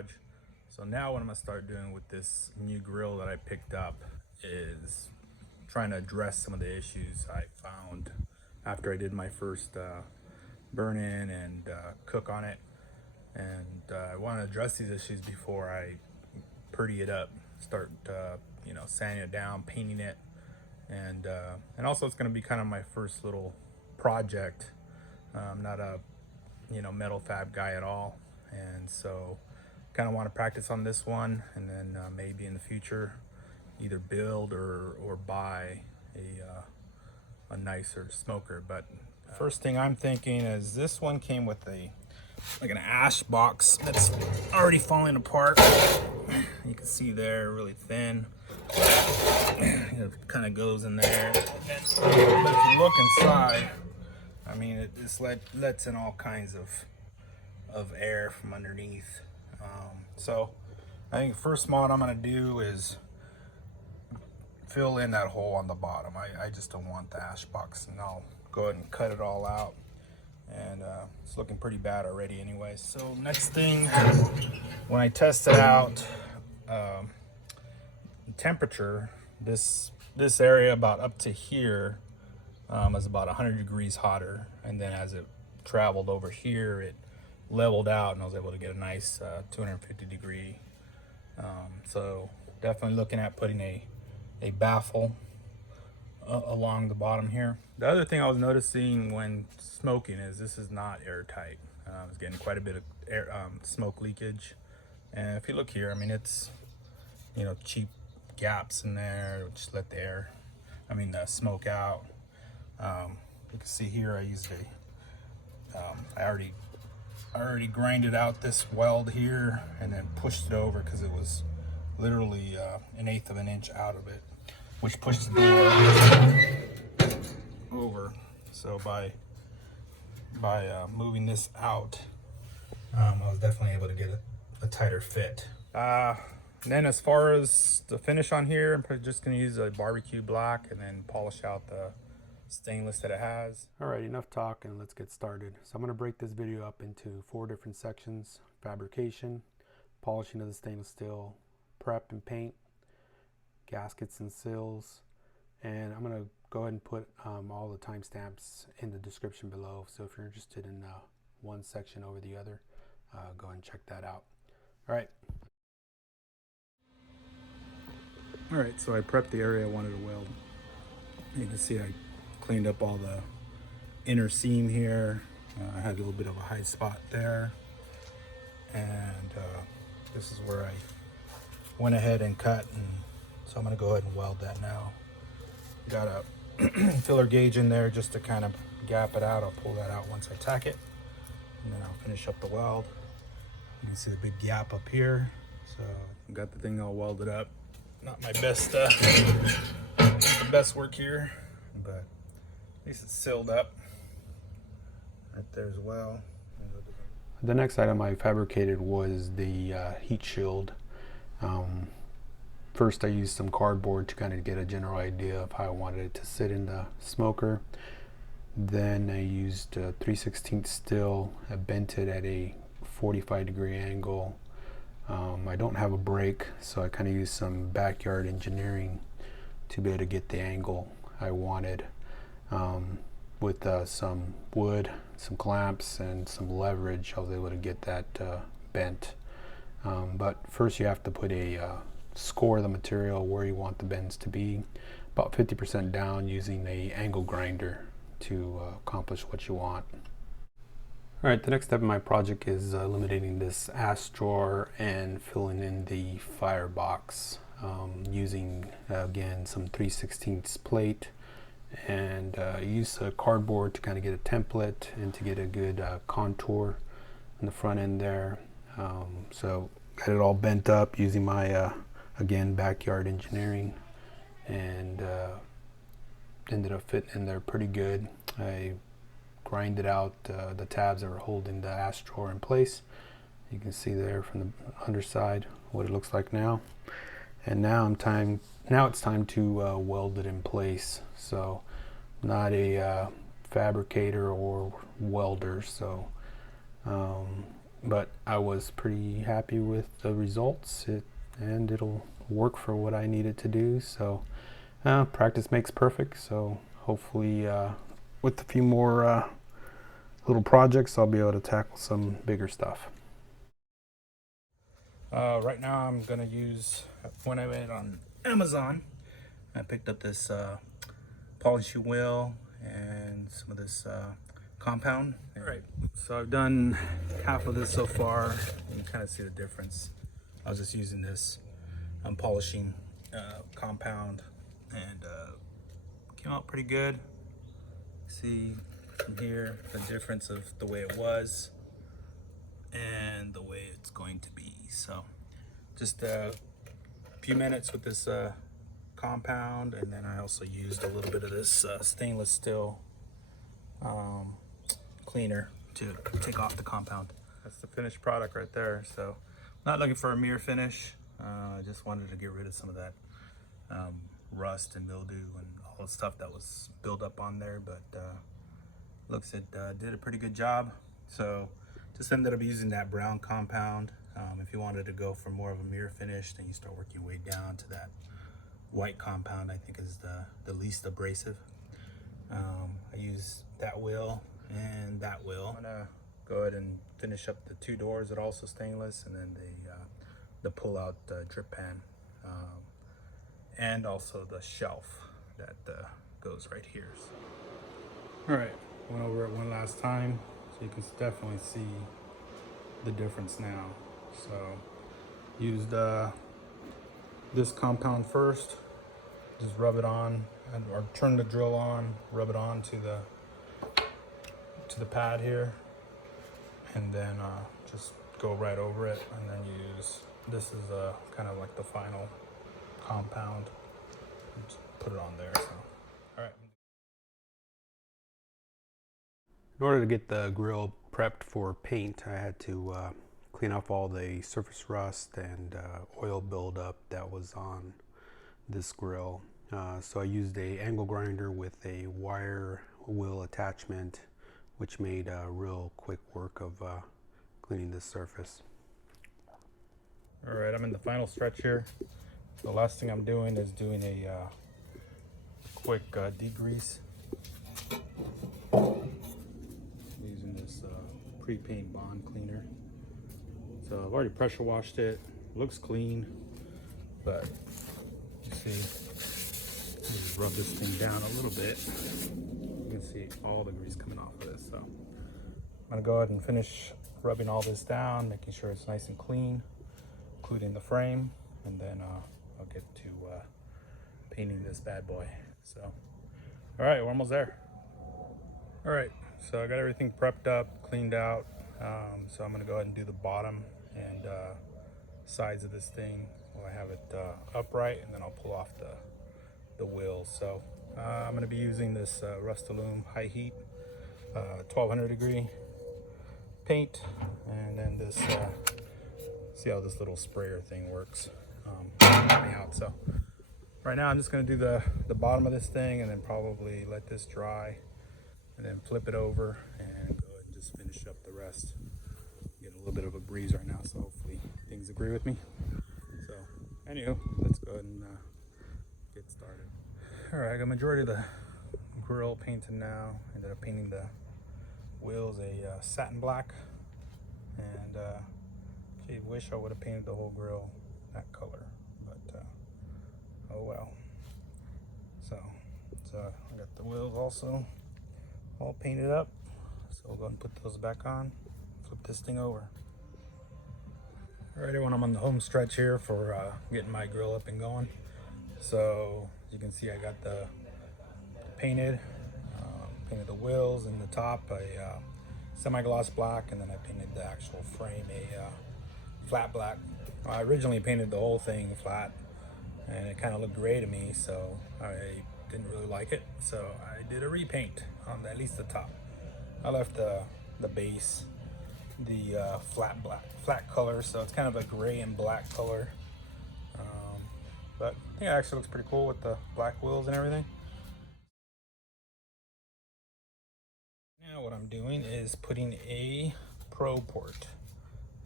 Garage. So now what I'm gonna start doing with this new grill that I picked up is trying to address some of the issues I found after I did my first burn in and cook on it. And I want to address these issues before I purdy it up, start you know, sanding it down, painting it, and also it's going to be kind of my first little project. I'm not a, you know, metal fab guy at all, and so kind of want to practice on this one, and then maybe in the future either build or buy a nicer smoker. But first thing I'm thinking is this one came with like an ash box that's already falling apart. You can see there, really thin. It kind of goes in there. But if you look inside, I mean, it just lets in all kinds of air from underneath. So I think first mod I'm gonna do is fill in that hole on the bottom. I just don't want the ash box, and I'll go ahead and cut it all out. And it's looking pretty bad already anyway. So next thing, when I test it out, temperature, this area about up to here is about 100 degrees hotter, and then as it traveled over here, it leveled out and I was able to get a nice 250 degree. So definitely looking at putting a baffle along the bottom here. The other thing I was noticing when smoking is this is not airtight. I was getting quite a bit of air, smoke leakage. And if you look here, I mean, it's, you know, cheap gaps in there, just let the smoke out. You can see here I used I already grinded out this weld here and then pushed it over because it was literally 1/8 of an inch out of it, which pushed the door over. So by moving this out, I was definitely able to get a tighter fit. And then as far as the finish on here, I'm just gonna use a barbecue black and then polish out the stainless that it has. All right, enough talk and let's get started. So I'm gonna break this video up into 4 different sections: fabrication, polishing of the stainless steel, prep and paint, gaskets and sills, and I'm going to go ahead and put all the timestamps in the description below. So if you're interested in one section over the other, go ahead and check that out. All right. All right, so I prepped the area I wanted to weld. You can see I cleaned up all the inner seam here. I had a little bit of a high spot there, and this is where I went ahead and cut, and so I'm going to go ahead and weld that now. Got a filler gauge in there just to kind of gap it out. I'll pull that out once I tack it, and then I'll finish up the weld. You can see the big gap up here. So I got the thing all welded up. Not my best the best work here, but at least it's sealed up right there as well. The next item I fabricated was the heat shield. First I used some cardboard to kind of get a general idea of how I wanted it to sit in the smoker. Then I used 3/16 steel. I bent it at a 45-degree angle. I don't have a brake, so I kind of used some backyard engineering to be able to get the angle I wanted. With some wood, some clamps, and some leverage, I was able to get that bent. But first you have to put score the material where you want the bends to be, about 50% down, using a angle grinder to accomplish what you want. All right, the next step in my project is eliminating this ash drawer and filling in the firebox using again some 3/16 plate, and use cardboard to kind of get a template and to get a good contour in the front end there. So got it all bent up using my again backyard engineering, and ended up fitting in there pretty good. I grinded out the tabs that were holding the ash drawer in place. You can see there from the underside what it looks like now. And now it's time to weld it in place. So not a fabricator or welder, so but I was pretty happy with the results. And it'll work for what I needed to do. So practice makes perfect. So hopefully with a few more little projects, I'll be able to tackle some bigger stuff. Right now I'm gonna use, when I went on Amazon, I picked up this polishing wheel and some of this compound. All right, so I've done half of this so far. You can kind of see the difference. I was just using this polishing compound, and came out pretty good. See from here the difference of the way it was and the way it's going to be. So just a few minutes with this compound, and then I also used a little bit of this stainless steel cleaner to take off the compound. That's the finished product right there. So not looking for a mirror finish. I just wanted to get rid of some of that rust and mildew and all the stuff that was built up on there, but looks it did a pretty good job. So just ended up using that brown compound. If you wanted to go for more of a mirror finish, then you start working your way down to that white compound. I think is the least abrasive. I use that wheel and that wheel. I'm gonna go ahead and finish up the two doors that are also stainless, and then the pull-out drip pan, and also the shelf that goes right here. All right, went over it one last time, so you can definitely see the difference now. So used this compound first, just rub it on, or turn the drill on, rub it on to the pad here, and then just go right over it, and then use this is kind of like the final compound. Just put it on there. So all right. In order to get the grill prepped for paint, I had to clean off all the surface rust and oil buildup that was on this grill. So I used a angle grinder with a wire wheel attachment, which made real quick work of cleaning this surface. All right, I'm in the final stretch here. The last thing I'm doing is doing a quick degrease. Using this pre-paint bond cleaner. So I've already pressure washed it. Looks clean, but you see, just rub this thing down a little bit. You can see all the grease coming off of this. So I'm gonna go ahead and finish rubbing all this down, making sure it's nice and clean, including the frame, and then I'll get to painting this bad boy. So, all right, we're almost there. All right, so I got everything prepped up, cleaned out. So I'm gonna go ahead and do the bottom and sides of this thing while I have it upright, and then I'll pull off the wheels. So I'm gonna be using this Rust-Oleum high heat 1200 degree paint, and then this see how this little sprayer thing works. Out. So right now I'm just going to do the bottom of this thing, and then probably let this dry, and then flip it over and go ahead and just finish up the rest. Getting a little bit of a breeze right now, so hopefully things agree with me. So anywho, let's go ahead and get started. All right, I got majority of the grill painted now. Ended up painting the wheels a satin black, and gee, wish I would have painted the whole grill that color, but oh well. So I got the wheels also all painted up, so we'll go ahead and put those back on, flip this thing over. All right, everyone, I'm on the home stretch here for getting my grill up and going. So as you can see, I got the painted the wheels and the top a semi-gloss black, and then I painted the actual frame a flat black. I originally painted the whole thing flat, and it kind of looked gray to me, so I didn't really like it. So I did a repaint on at least the top. I left the base the flat color, so it's kind of a gray and black color. But I think it actually looks pretty cool with the black wheels and everything. Now what I'm doing is putting a Pro port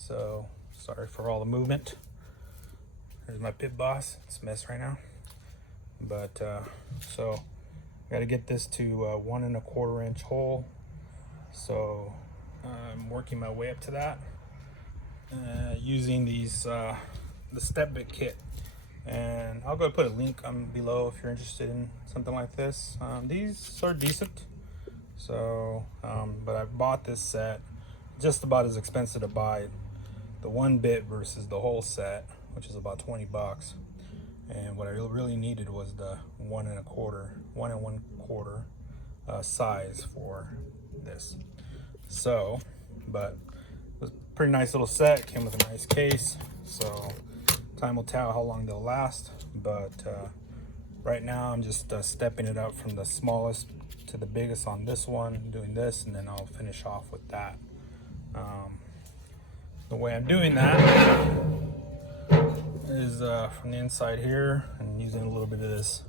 So sorry for all the movement. There's my pit boss. It's a mess right now. But so I got to get this to 1 1/4 inch hole. So I'm working my way up to that using these the step bit kit. And I'll go put a link below if you're interested in something like this. These are decent. So, but I bought this set just about as expensive to buy the 1 bit versus the whole set, which is about 20 bucks. And what I really needed was the 1 1/4 size for this. So, but it was a pretty nice little set. Came with a nice case. So time will tell how long they'll last. But right now I'm just stepping it up from the smallest to the biggest on this one, doing this, and then I'll finish off with that. The way I'm doing that is from the inside here, and using a little bit of this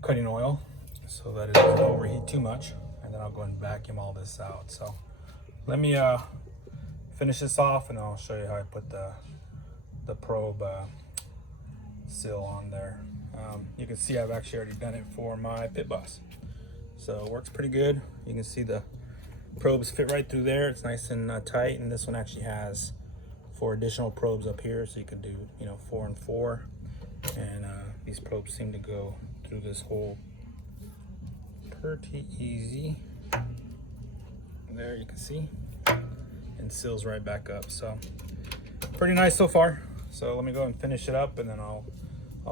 cutting oil so that it doesn't overheat too much, and then I'll go and vacuum all this out. So let me finish this off, and I'll show you how I put the probe seal on there. You can see I've actually already done it for my pit boss, so it works pretty good. You can see the probes fit right through there. It's nice and tight, and this one actually has 4 additional probes up here, so you could do 4 and 4, and these probes seem to go through this hole pretty easy. There you can see, and seals right back up. So pretty nice so far. So let me go and finish it up, and then I'll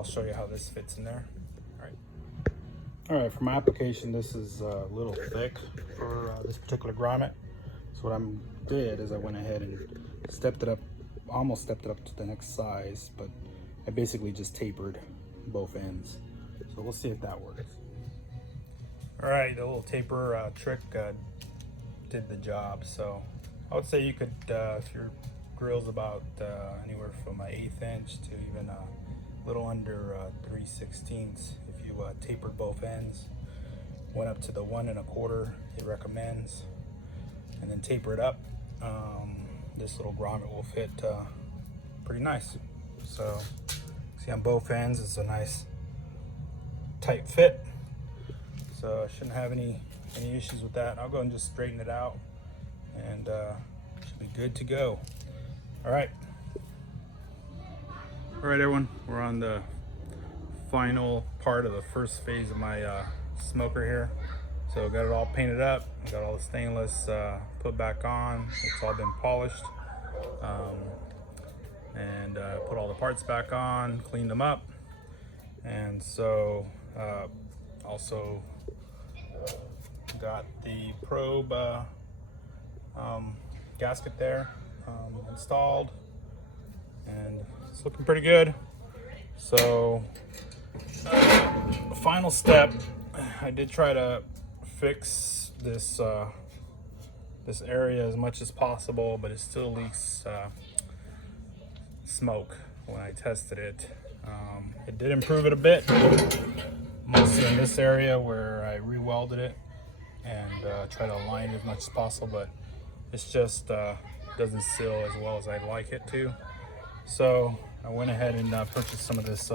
show you how this fits in there. All right, for my application, this is a little thick for this particular grommet. So what I did is I went ahead and stepped it up, almost stepped it up to the next size, but I basically just tapered both ends. So we'll see if that works. All right, the little taper trick did the job. So I would say you could, if your grill's about anywhere from an 1/8 inch to even a little under 3/16, if you tapered both ends, went up to the 1 1/4 it recommends, and then taper it up, this little grommet will fit pretty nice. So see on both ends, it's a nice tight fit, so I shouldn't have any issues with that. I'll go and just straighten it out, and should be good to go. All right, everyone, we're on the final part of the first phase of my smoker here. So got it all painted up, got all the stainless put back on, it's all been polished, and put all the parts back on, cleaned them up, and so also got the probe gasket there installed, and it's looking pretty good. So the final step, I did try to fix this this area as much as possible, but it still leaks smoke when I tested it. It did improve it a bit, mostly in this area where I re-welded it and try to align it as much as possible, but it's just doesn't seal as well as I'd like it to. So I went ahead and purchased some of this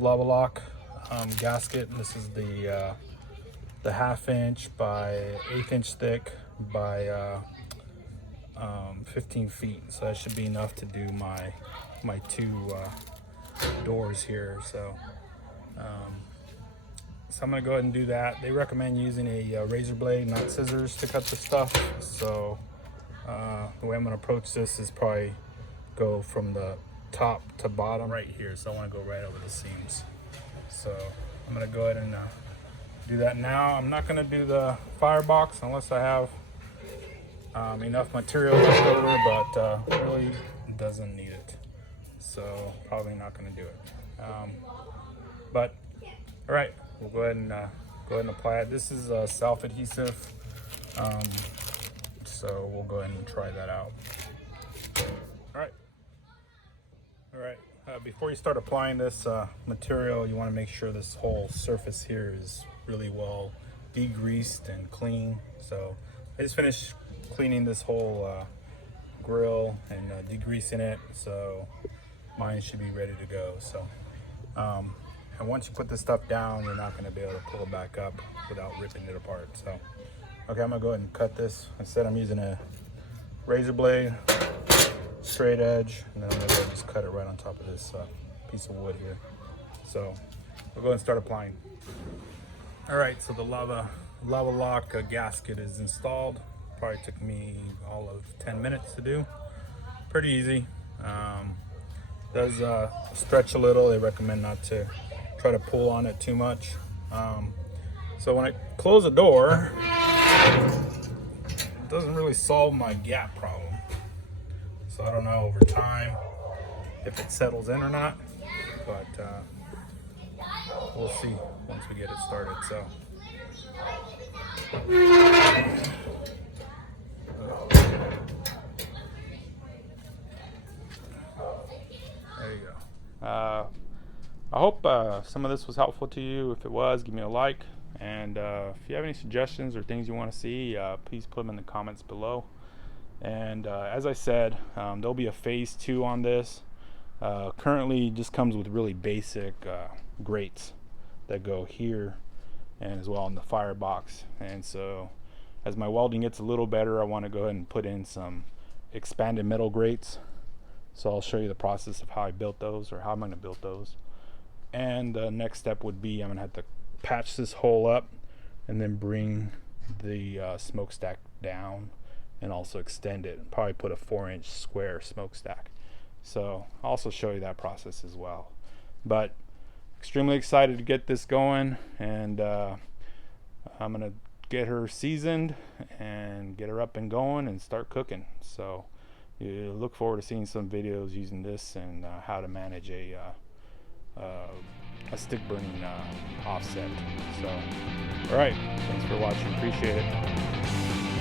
LavaLock gasket. This is the 1/2 inch by 1/8 inch thick by 15 feet. So that should be enough to do my 2 doors here. So I'm gonna go ahead and do that. They recommend using a razor blade, not scissors, to cut the stuff. So the way I'm gonna approach this is probably go from the top to bottom right here. So I want to go right over the seams. So I'm gonna go ahead and do that now. I'm not gonna do the firebox unless I have enough material left over, but really doesn't need it. So probably not gonna do it. But all right, we'll go ahead and apply it. This is self-adhesive, so we'll go ahead and try that out. All right. Before you start applying this material, you want to make sure this whole surface here is really well degreased and clean. So I just finished cleaning this whole grill and degreasing it, so mine should be ready to go. So and once you put this stuff down, you're not going to be able to pull it back up without ripping it apart. So okay, I'm gonna go ahead and cut this. Instead, I'm using a razor blade, straight edge, and then I'm gonna go and just cut it right on top of this piece of wood here. So we'll go ahead and start applying. All right, so the LavaLock gasket is installed. Probably took me all of 10 minutes to do. Pretty easy. Does stretch a little. They recommend not to try to pull on it too much. So when I close the door, it doesn't really solve my gap problem. So I don't know over time if it settles in or not, but we'll see once we get it started. So there you go. I hope some of this was helpful to you. If it was, give me a like. And if you have any suggestions or things you want to see, please put them in the comments below. And as I said, there'll be a phase 2 on this. Currently just comes with really basic grates that go here and as well in the firebox. And so as my welding gets a little better, I want to go ahead and put in some expanded metal grates. So I'll show you the process of how I built those, or how I'm going to build those. And the next step would be I'm going to have to patch this hole up and then bring the smokestack down and also extend it. Probably put a 4-inch square smokestack. So I'll also show you that process as well. But extremely excited to get this going, and I'm gonna get her seasoned and get her up and going and start cooking. So you look forward to seeing some videos using this and how to manage a stick burning offset. So all right, thanks for watching, appreciate it.